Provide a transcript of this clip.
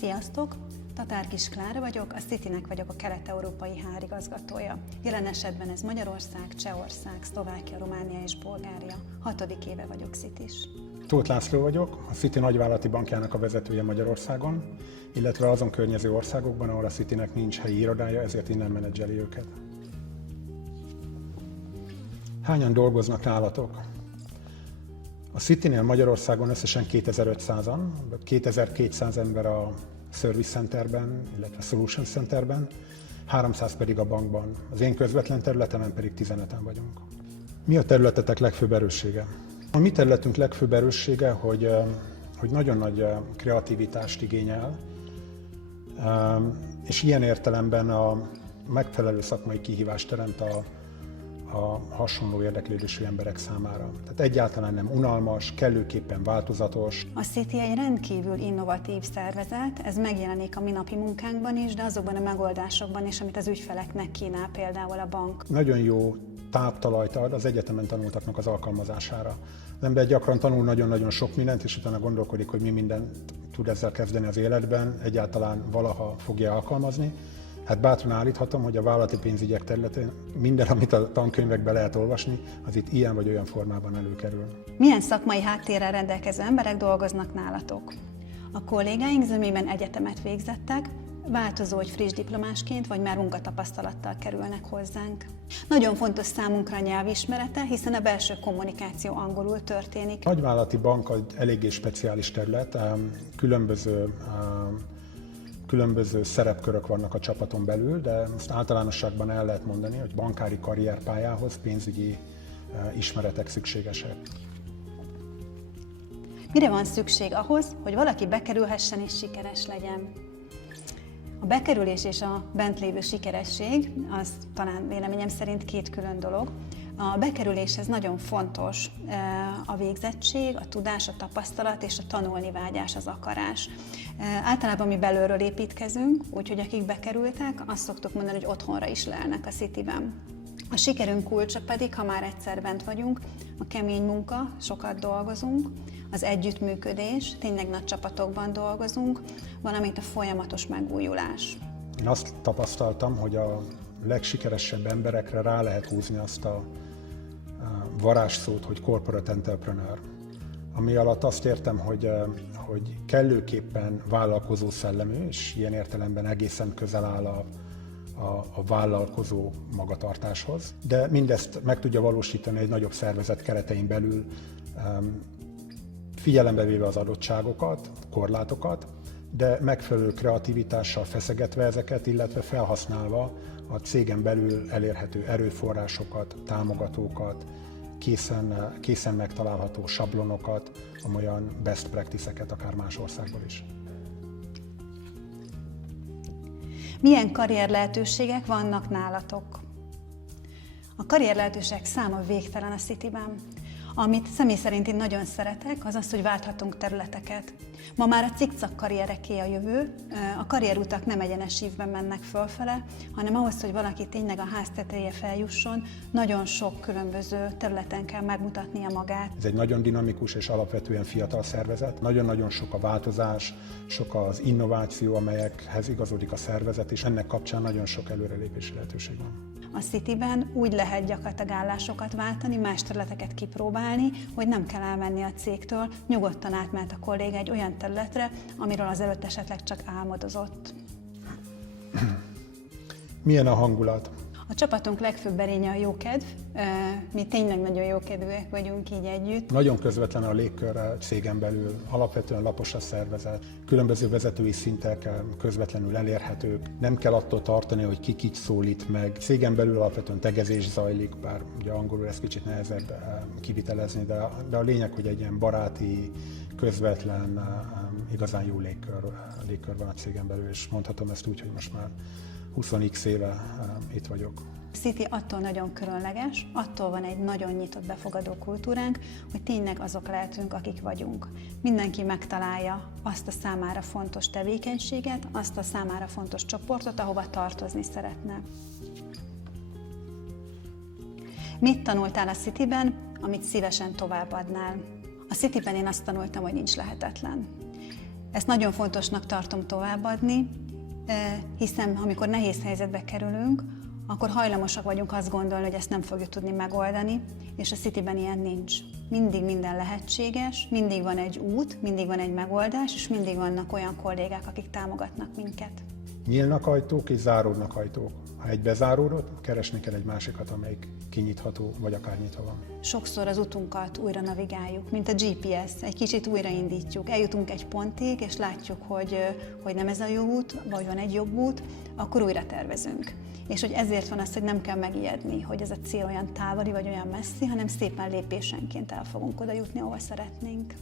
Sziasztok! Tatár Kis Klára vagyok, a Citynek vagyok a kelet-európai HR igazgatója. Jelen esetben ez Magyarország, Csehország, Szlovákia, Románia és Bulgária. 6. éve vagyok Citys. Tóth László vagyok, a City nagyvállalati bankjának a vezetője Magyarországon, illetve azon környező országokban, ahol a Citynek nincs helyi irodája, ezért innen menedzseli őket. Hányan dolgoznak nálatok? A Citynél Magyarországon összesen 2500-an, 2200 ember a Service Centerben, illetve Solution Centerben, 300 pedig a bankban. Az én közvetlen területemen pedig 15-en vagyunk. Mi a területetek legfőbb erőssége? A mi területünk legfőbb erőssége, hogy nagyon nagy kreativitást igényel, és ilyen értelemben a megfelelő szakmai kihívást teremt a hasonló érdeklődésű emberek számára. Tehát egyáltalán nem unalmas, kellőképpen változatos. A City egy rendkívül innovatív szervezet, ez megjelenik a mi napi munkánkban is, de azokban a megoldásokban is, amit az ügyfeleknek kínál például a bank. Nagyon jó táptalajt ad az egyetemen tanultaknak az alkalmazására. Az ember gyakran tanul nagyon-nagyon sok mindent, és utána gondolkodik, hogy mi mindent tud ezzel kezdeni az életben, egyáltalán valaha fogja alkalmazni. Hát bátran állíthatom, hogy a vállalati pénzügyek területén minden, amit a tankönyvekben lehet olvasni, az itt ilyen vagy olyan formában előkerül. Milyen szakmai háttérrel rendelkező emberek dolgoznak nálatok? A kollégáink zömében egyetemet végzettek, változó, hogy friss diplomásként vagy már munkatapasztalattal kerülnek hozzánk. Nagyon fontos számunkra a nyelvismerete, hiszen a belső kommunikáció angolul történik. A nagyvállalati bank egy eléggé speciális terület, különböző szerepkörök vannak a csapaton belül, de most általánosságban el lehet mondani, hogy bankári karrierpályához pénzügyi ismeretek szükségesek. Mire van szükség ahhoz, hogy valaki bekerülhessen és sikeres legyen? A bekerülés és a bent lévő sikeresség, az talán véleményem szerint két külön dolog. A bekerüléshez nagyon fontos a végzettség, a tudás, a tapasztalat és a tanulni vágyás, az akarás. Általában mi belülről építkezünk, úgyhogy akik bekerültek, azt szoktuk mondani, hogy otthonra is lelnek a Cityben. A sikerünk kulcsa pedig, ha már egyszer bent vagyunk, a kemény munka, sokat dolgozunk, az együttműködés, tényleg nagy csapatokban dolgozunk, valamint a folyamatos megújulás. Én azt tapasztaltam, hogy a legsikeresebb emberekre rá lehet húzni azt a varázsszót, hogy corporate entrepreneur. Ami alatt azt értem, hogy kellőképpen vállalkozó szellemű, és ilyen értelemben egészen közel áll a vállalkozó magatartáshoz, de mindezt meg tudja valósítani egy nagyobb szervezet keretein belül, figyelembe véve az adottságokat, korlátokat, de megfelelő kreativitással feszegetve ezeket, illetve felhasználva a cégen belül elérhető erőforrásokat, támogatókat, készen megtalálható sablonokat, olyan best practice-eket akár más országból is. Milyen karrierlehetőségek vannak nálatok? A karrierlehetőségek száma végtelen a Cityben. Amit személy szerint én nagyon szeretek, az az, hogy válthatunk területeket. Ma már a cikcak karriereké a jövő, a karrierutak nem egyenes ívben mennek fölfele, hanem ahhoz, hogy valaki tényleg a ház tetejére feljusson, nagyon sok különböző területen kell megmutatnia magát. Ez egy nagyon dinamikus és alapvetően fiatal szervezet. Nagyon-nagyon sok a változás, sok az innováció, amelyekhez igazodik a szervezet, és ennek kapcsán nagyon sok előrelépési lehetőség van. A Cityben úgy lehet gyakorlatilag állásokat váltani, más területeket kipróbálni, hogy nem kell elmenni a cégtől, nyugodtan átmehet a kolléga egy olyan területre, amiről az előtt esetleg csak álmodozott. Milyen a hangulat? A csapatunk legfőbb erénye a jókedv, mi tényleg nagyon jókedvűek vagyunk így együtt. Nagyon közvetlen a légkör a cégen belül, alapvetően lapos a szervezet, különböző vezetői szintek közvetlenül elérhetők, nem kell attól tartani, hogy ki kit szólít meg. Cégen belül alapvetően tegezés zajlik, bár ugye angolul ez kicsit nehezebb kivitelezni, de a lényeg, hogy egy ilyen baráti, közvetlen, igazán jó légkör van a cégen belül, és mondhatom ezt úgy, hogy most már 20x éve itt vagyok. City attól nagyon különleges, attól van egy nagyon nyitott, befogadó kultúránk, hogy tényleg azok lehetünk, akik vagyunk. Mindenki megtalálja azt a számára fontos tevékenységet, azt a számára fontos csoportot, ahova tartozni szeretne. Mit tanultál a Cityben, amit szívesen továbbadnál? A Cityben én azt tanultam, hogy nincs lehetetlen. Ezt nagyon fontosnak tartom továbbadni, hiszen amikor nehéz helyzetbe kerülünk, akkor hajlamosak vagyunk azt gondolni, hogy ezt nem fogjuk tudni megoldani, és a Cityben ilyen nincs. Mindig minden lehetséges, mindig van egy út, mindig van egy megoldás, és mindig vannak olyan kollégák, akik támogatnak minket. Nyílnak ajtók és záródnak ajtók. Ha egy bezáródott, keresni kell egy másikat, amelyik kinyitható, vagy akár nyitva van. Sokszor az utunkat újra navigáljuk, mint a GPS, egy kicsit újraindítjuk. Eljutunk egy pontig, és látjuk, hogy nem ez a jó út, vagy van egy jobb út, akkor újra tervezünk. És hogy ezért van az, hogy nem kell megijedni, hogy ez a cél olyan távoli, vagy olyan messzi, hanem szépen lépésenként el fogunk oda jutni, ahol szeretnénk.